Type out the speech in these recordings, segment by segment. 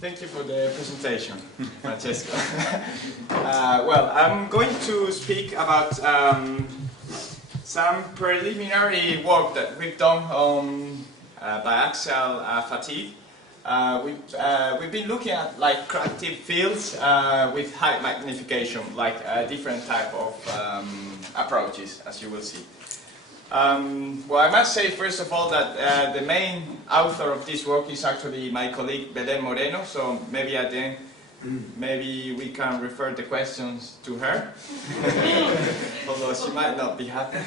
Thank you for the presentation, Francesco. Well, I'm going to speak about some preliminary work that we've done on biaxial fatigue. We've been looking at like crack tip fields with high magnification, like different type of approaches, as you will see. Well, I must say first of all that the main author of this work is actually my colleague Belén Moreno, so maybe at the end, maybe we can refer the questions to her, although she might not be happy.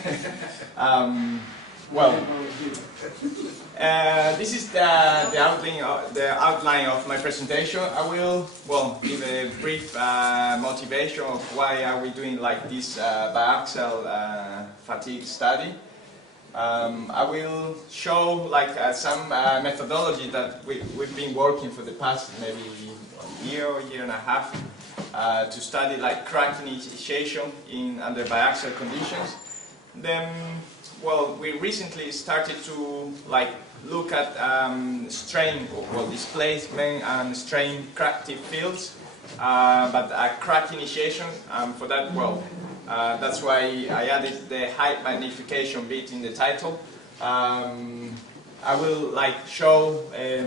Well, this is the outline of my presentation. I will, well, give a brief motivation of why are we doing like this biaxial fatigue study. I will show like some methodology that we've been working for the past maybe year and a half to study like crack initiation under biaxial conditions. Then, well, we recently started to like look at strain, well, displacement and strain crack tip fields, but crack initiation. For that, well, that's why I added the high magnification bit in the title. I will like show a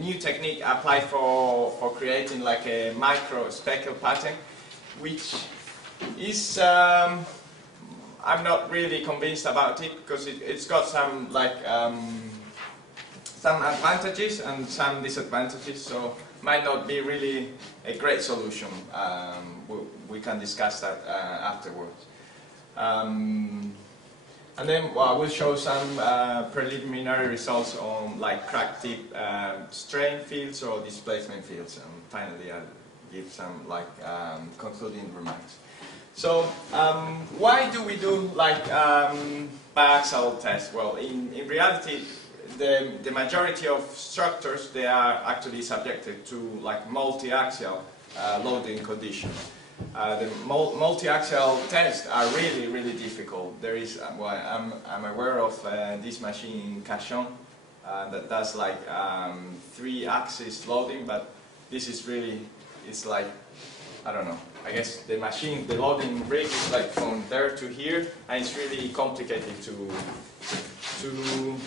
new technique applied for creating like a micro speckle pattern, which is I'm not really convinced about it because it's got some like some advantages and some disadvantages, so might not be really a great solution. We can discuss that afterwards. And then, well, I will show some preliminary results on like crack tip strain fields or displacement fields, and finally I'll give some like concluding remarks. So, why do we do like biaxial tests? Well, in reality, the majority of structures, they are actually subjected to like multi-axial loading conditions. The multi-axial tests are really difficult. There is, well, I'm aware of this machine in Cachan that does like 3-axis loading, but this is really, it's like, I don't know, I guess the machine, the loading rig is like from there to here, and it's really complicated to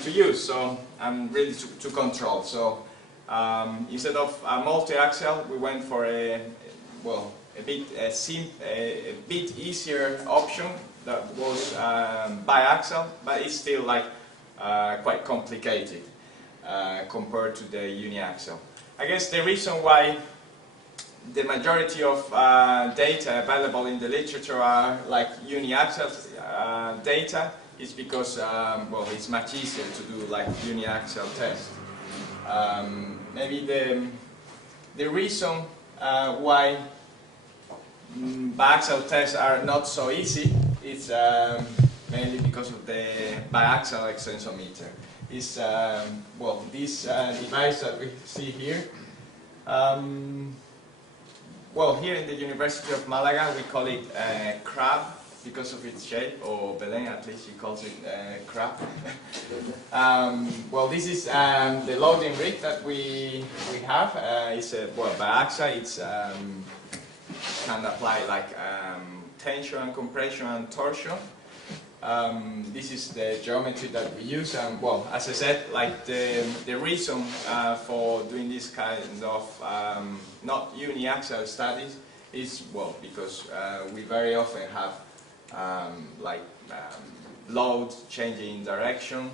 use, so I'm really to control. So instead of multi-axial, we went for a bit easier option that was biaxial, but it's still like quite complicated compared to the uniaxial. I guess the reason why the majority of data available in the literature are like uniaxial data is because well, it's much easier to do like uniaxial tests. Maybe the reason why biaxial tests are not so easy is mainly because of the biaxial extensometer. It's well, this device that we see here. Well, here in the University of Malaga we call it crab because of its shape, or Belén at least she calls it crab. Well, this is the loading rig that we have. It's well, biaxial. It's can apply like tension and compression and torsion. This is the geometry that we use, and well, as I said, like the reason for doing this kind of not uniaxial studies is, well, because we very often have load changing direction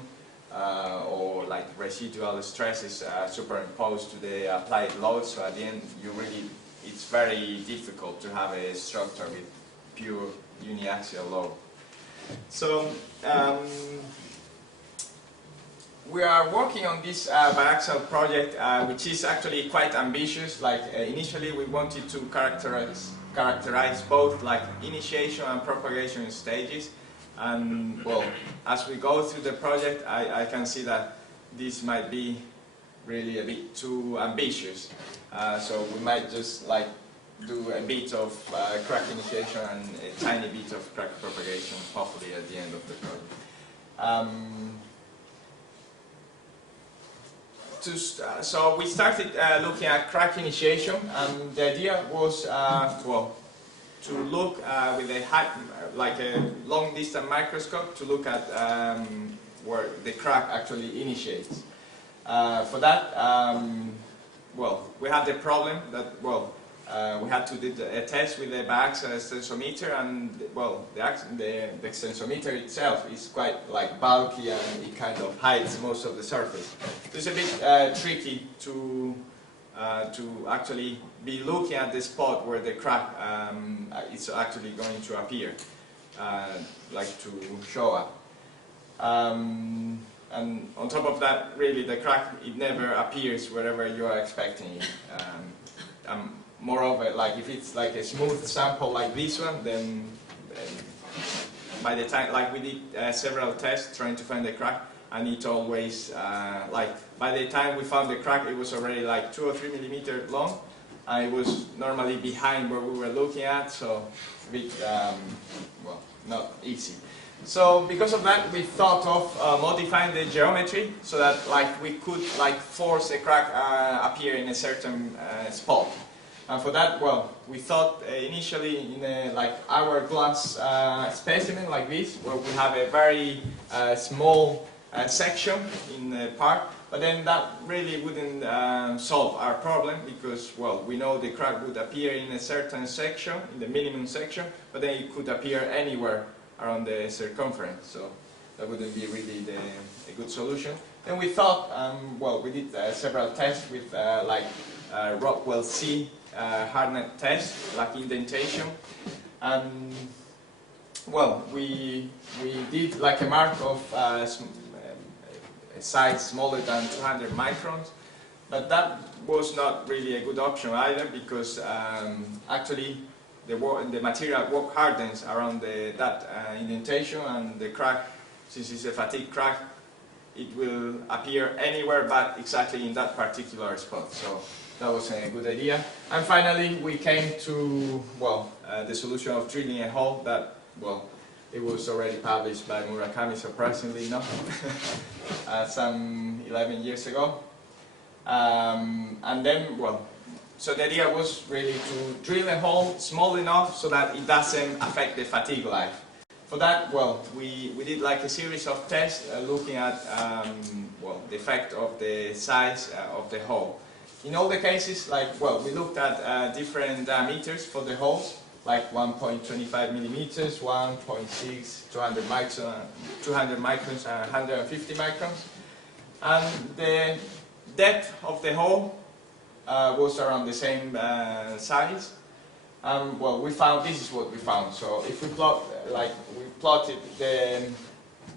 or like residual stresses superimposed to the applied load, so at the end it's very difficult to have a structure with pure uniaxial load. So we are working on this biaxial project, which is actually quite ambitious. Like initially, we wanted to characterize both like initiation and propagation stages, and well, as we go through the project, I can see that this might be really a bit too ambitious. So we might just like do a bit of crack initiation and a tiny bit of crack propagation, hopefully at the end of the project. so we started looking at crack initiation, and the idea was well, to look with like a long distance microscope to look at where the crack actually initiates. For that, well, we had the problem that, well, we had to do a test with the biaxial extensometer, and well, the extensometer itself is quite like bulky and it kind of hides most of the surface. So it's a bit tricky to actually be looking at the spot where the crack is actually going to appear, like to show up. And on top of that, really, the crack, it never appears wherever you are expecting it. Moreover, like if it's like a smooth sample like this one, then by the time, like we did several tests trying to find the crack, and it always, like by the time we found the crack, it was already like 2 or 3 millimeters long, and it was normally behind where we were looking at, so a bit, well, not easy. So because of that, we thought of modifying the geometry so that like we could like force the crack appear in a certain spot. And for that, well, we thought initially in a like hourglass specimen like this, where we have a very small section in the part, but then that really wouldn't solve our problem, because, well, we know the crack would appear in a certain section, in the minimum section, but then it could appear anywhere around the circumference, so that wouldn't be really a good solution. Then we thought, well, we did several tests with like Rockwell C hardness test, like indentation, and well, we did like a mark of a size smaller than 200 microns, but that was not really a good option either, because actually the material hardens around that indentation, and the crack, since it's a fatigue crack, it will appear anywhere but exactly in that particular spot. So that was a good idea. And finally we came to, well, the solution of drilling a hole that, well, it was already published by Murakami, surprisingly enough, some 11 years ago. And then, well, so the idea was really to drill a hole small enough so that it doesn't affect the fatigue life. For that, well, we did like a series of tests looking at well, the effect of the size of the hole. In all the cases, like, well, we looked at different diameters for the holes, like 1.25 millimeters, 1.6, 200 microns, and 150 microns. And the depth of the hole was around the same size. Well, we found, this is what we found. So if we plot, like, we plotted the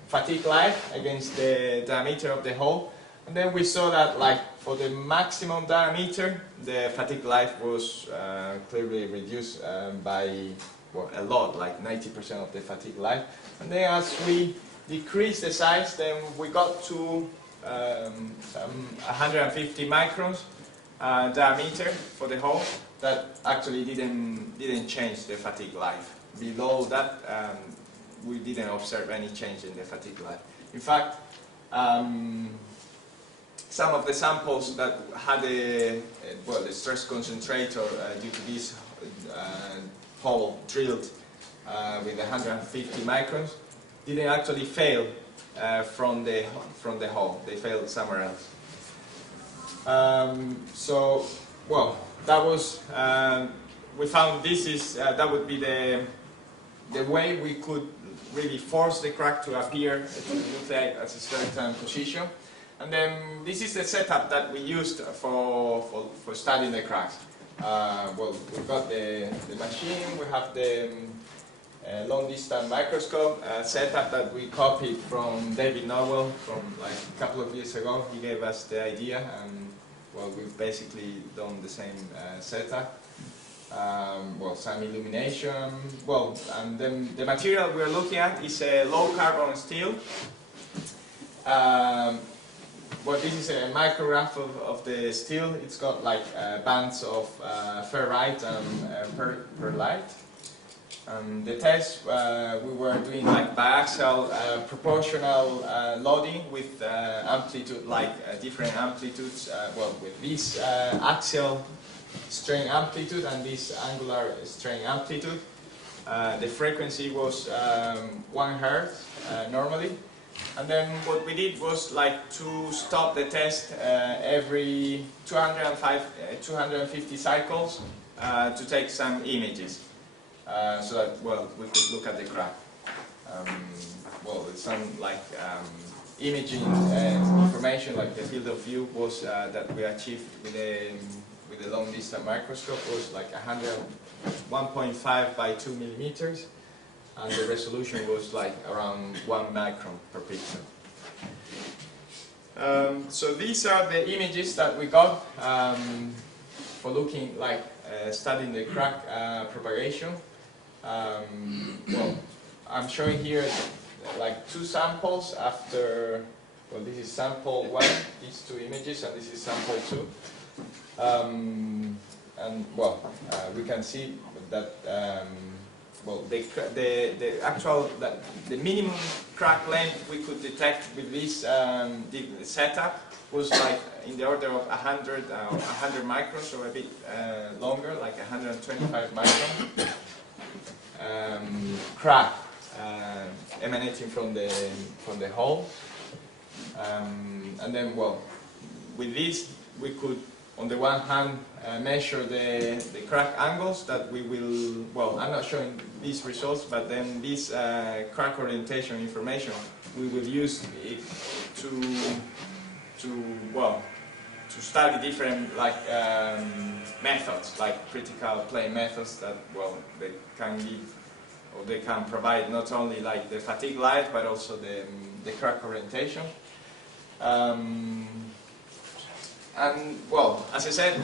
fatigue life against the diameter of the hole, and then we saw that, like, for the maximum diameter, the fatigue life was clearly reduced by, well, a lot, like 90% of the fatigue life. And then as we decreased the size, then we got to some 150 microns diameter for the hole. That actually didn't change the fatigue life. Below that, we didn't observe any change in the fatigue life. In fact, some of the samples that had a stress concentrator due to this hole drilled with 150 microns didn't actually fail from the hole. They failed somewhere else. So, well, that was, we found this is, that would be the way we could really force the crack to appear to the nuclei at a certain position. And then this is the setup that we used for studying the cracks. Well, we've got the machine, we have the long distance microscope setup that we copied from David Nowell from like a couple of years ago. He gave us the idea, and well, we've basically done the same setup. Well, some illumination. Well, and then the material we're looking at is a low carbon steel. Well, this is a micrograph of the steel. It's got like bands of ferrite and perlite. The test we were doing like biaxial proportional loading with amplitude, like different amplitudes, well, with this axial strain amplitude and this angular strain amplitude. The frequency was 1 Hertz normally. And then what we did was like to stop the test every 250 cycles to take some images. So that, well, we could look at the crack. Well, some like imaging information, like the field of view was that we achieved with a long distance microscope was like 1.5 by 2 millimeters, and the resolution was like around 1 micron per pixel. So these are the images that we got for looking like studying the crack propagation. Well, I'm showing here like 2 samples after, well, this is sample 1, these 2 images, and this is sample 2. And well, we can see that well, the actual the minimum crack length we could detect with this setup was like in the order of 100 microns, or a bit longer, like 125 microns. Crack emanating from the hole, and then, well, with this we could, on the one hand, measure the crack angles that we will, well, I'm not showing these results, but then this crack orientation information we will use it to study different like methods, like critical plane methods that, well, they can give, or they can provide not only like the fatigue light but also the crack orientation. And, well, as I said,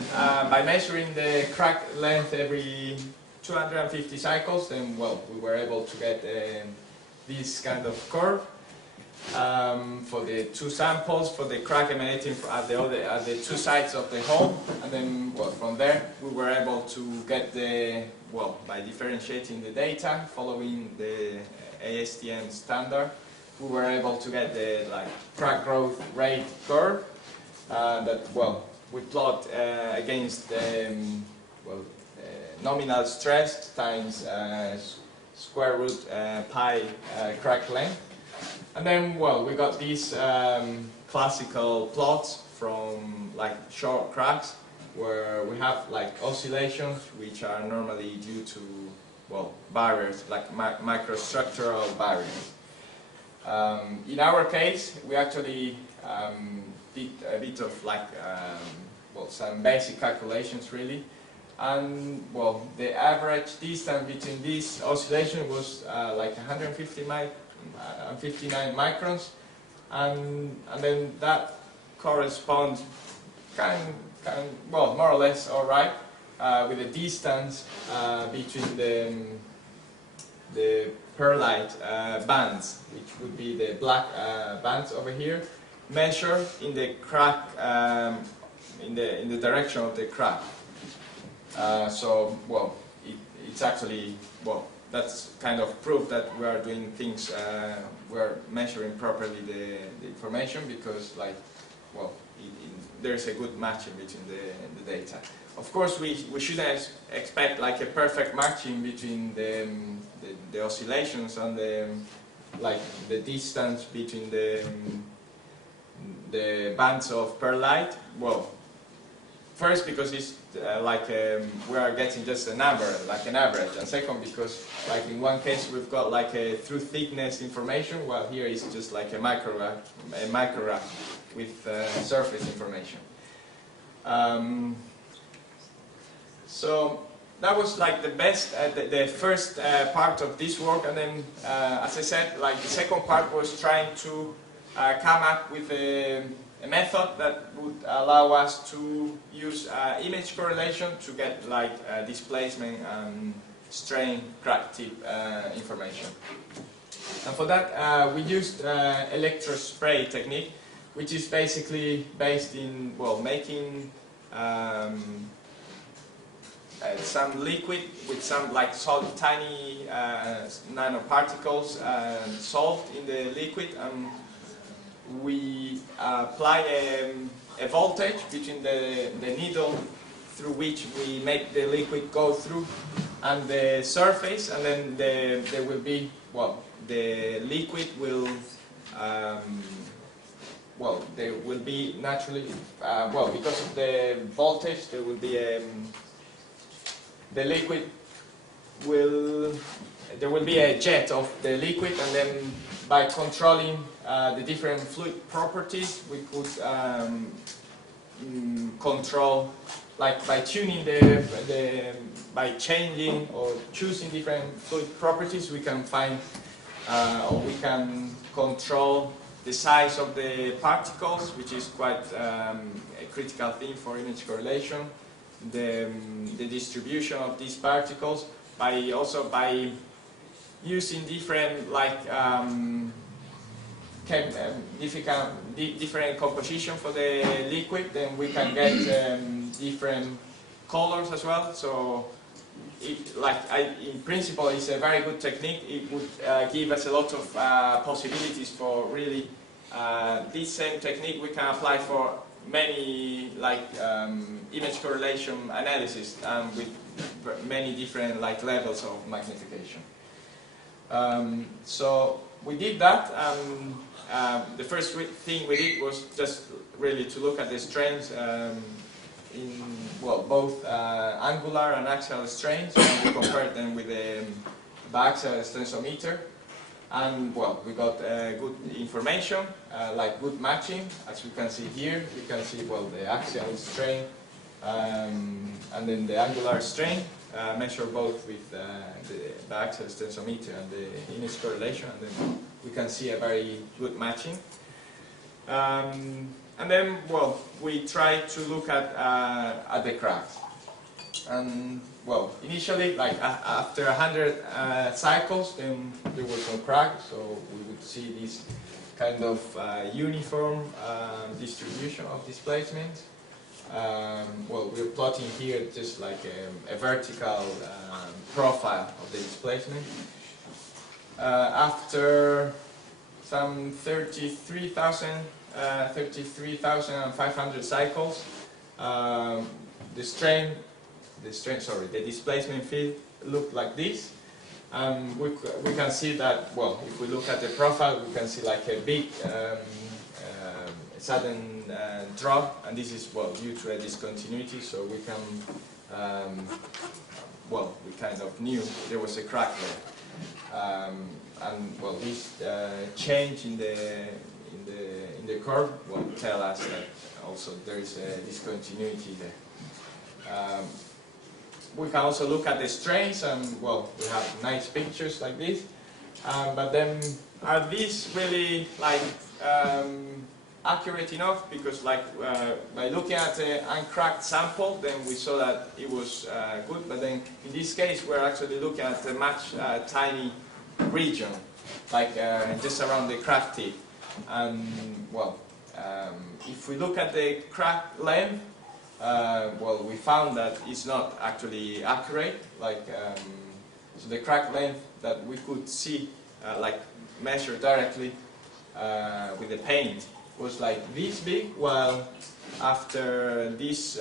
by measuring the crack length every 250 cycles, then, well, we were able to get this kind of curve for the 2 samples, for the crack emanating at the 2 sides of the hole, and then, well, from there we were able to get the, well, by differentiating the data following the ASTM standard, we were able to get the like crack growth rate curve. That, well, we plot against the nominal stress times square root pi crack length, and then, well, we got these classical plots from like short cracks where we have like oscillations which are normally due to, well, barriers, like microstructural barriers. In our case, we actually did a bit of like, well, some basic calculations really, and, well, the average distance between these oscillations was like 159 microns, and then that corresponds well, more or less alright with the distance between the perlite bands, which would be the black bands over here, measured in the crack, in the direction of the crack. So, well, it's actually, well, that's kind of proof that we are doing things, we are measuring properly the information, because, like, well, there's a good matching between the data. Of course, we shouldn't expect like a perfect matching between the oscillations and the distance between the bands of perlite. Well, first, because it's we are getting just a number, like an average, and second, because like in one case we've got like a through thickness information, while here is just like a micrograph with surface information. So that was like the best, the first part of this work, and then, as I said, like the second part was trying to come up with a method that would allow us to use image correlation to get like displacement and strain crack tip information. And for that we used electrospray technique, which is basically based in, well, making some liquid with some like tiny nanoparticles solved in the liquid, and we apply a voltage between the needle through which we make the liquid go through and the surface, and then there will be, well, the liquid will well, there will be naturally, well, because of the voltage, there will be the liquid will, there will be a jet of the liquid, and then by controlling the different fluid properties, we could control, like by tuning by changing or choosing different fluid properties, we can find or we can control the size of the particles, which is quite a critical thing for image correlation, the distribution of these particles, also by using different different composition for the liquid, then we can get different colors as well. So in principle, it's a very good technique. It would give us a lot of possibilities for really this same technique we can apply for many image correlation analysis with many different levels of magnification. So we did that. The first thing we did was just really to look at the strains in, well, both angular and axial strains, and we compared them with the biaxial extensometer, and well, we got good information, like good matching. As we can see here, we can see, well, the axial strain and then the angular strain, measure both with the biaxial extensometer and the image correlation, and then we can see a very good matching. And then, well, we try to look at the cracks. And, well, initially, after 100 cycles, then there was no crack, so we would see this kind of uniform distribution of displacement. Well, we're plotting here just like a vertical profile of the displacement. After some 33,500 cycles, the displacement field looked like this. We can see that, well, if we look at the profile, we can see like a big sudden drop, and this is, well, due to a discontinuity, so we can, well, we kind of knew there was a crack there. And, well, this change in the curve will tell us that also there is a discontinuity there. We can also look at the strains, and, well, we have nice pictures like this. But then, are these really accurate enough? Because by looking at the uncracked sample, then we saw that it was good. But then in this case, we're actually looking at a much tiny region, just around the crack tip. And, well, if we look at the crack length, well, we found that it's not actually accurate. So the crack length that we could see, measure directly with the paint, was like this big, while after this,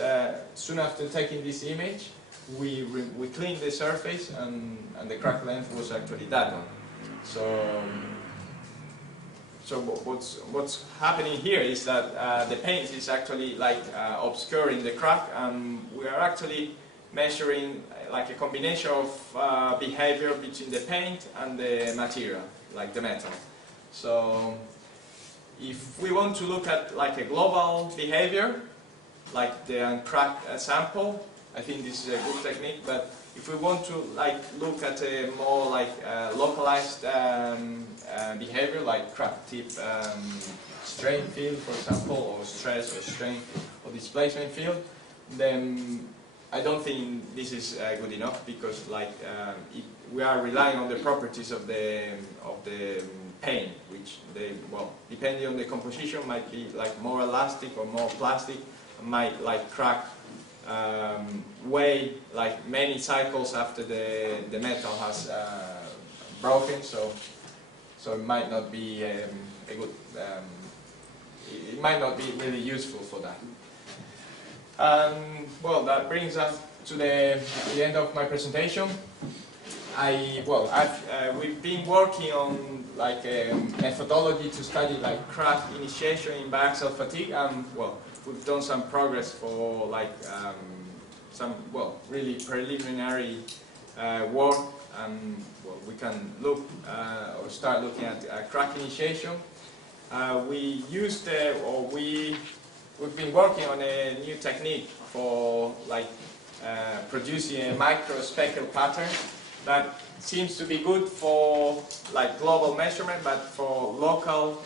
soon after taking this image, we cleaned the surface, and the crack length was actually that one. So what's happening here is that the paint is actually obscuring the crack, and we are actually measuring a combination of behavior between the paint and the material, like the metal. So if we want to look at a global behavior, like the uncracked sample, I think this is a good technique. But if we want to look at a more localized behavior, like crack tip strain field, for example, or stress or strain or displacement field, then I don't think this is good enough, because we are relying on the properties of the paint, which depending on the composition, might be more elastic or more plastic, might crack weigh like many cycles after the metal has broken, so it might not be a good, it might not be really useful for that. Well, that brings us to the end of my presentation. We've been working on like a methodology to study like crack initiation in biaxial fatigue, and well, we've done some progress for like some really preliminary work, and well, we can look or start looking at crack initiation. We've been working on a new technique for like producing a micro-speckle pattern that seems to be good for like global measurement, but for local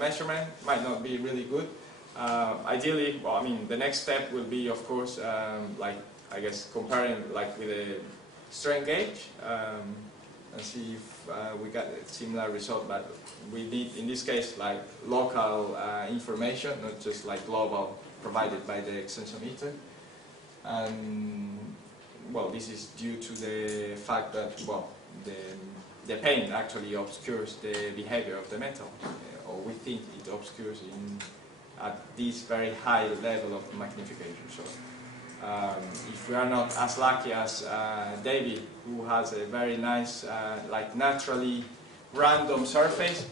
measurement might not be really good. Ideally, well, I mean, the next step will be, of course, like I guess comparing like with a strain gauge and see if we got a similar result. But we need, in this case, like local information, not just like global provided by the extensometer. And well, this is due to the fact that well, the paint actually obscures the behavior of the metal, or we think it obscures at this very high level of magnification. So if we are not as lucky as David, who has a very nice, like naturally random surface,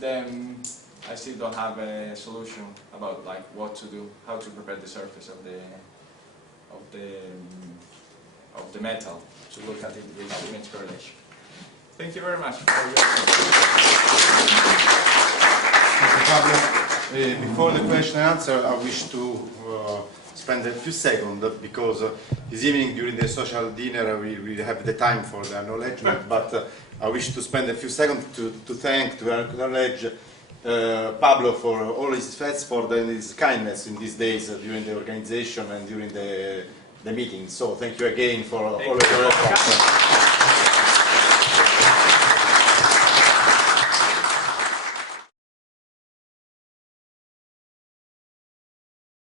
then I still don't have a solution about like what to do, how to prepare the surface of the metal to look at it with image correlation. Thank you very much for your attention. Thank you, Pablo. Before the question and answer, I wish to spend a few seconds, because this evening during the social dinner we have the time for the acknowledgement, but I wish to spend a few seconds to acknowledge Pablo for all his efforts, for his kindness in these days during the organization and during the meeting. So thank you again for all of your efforts.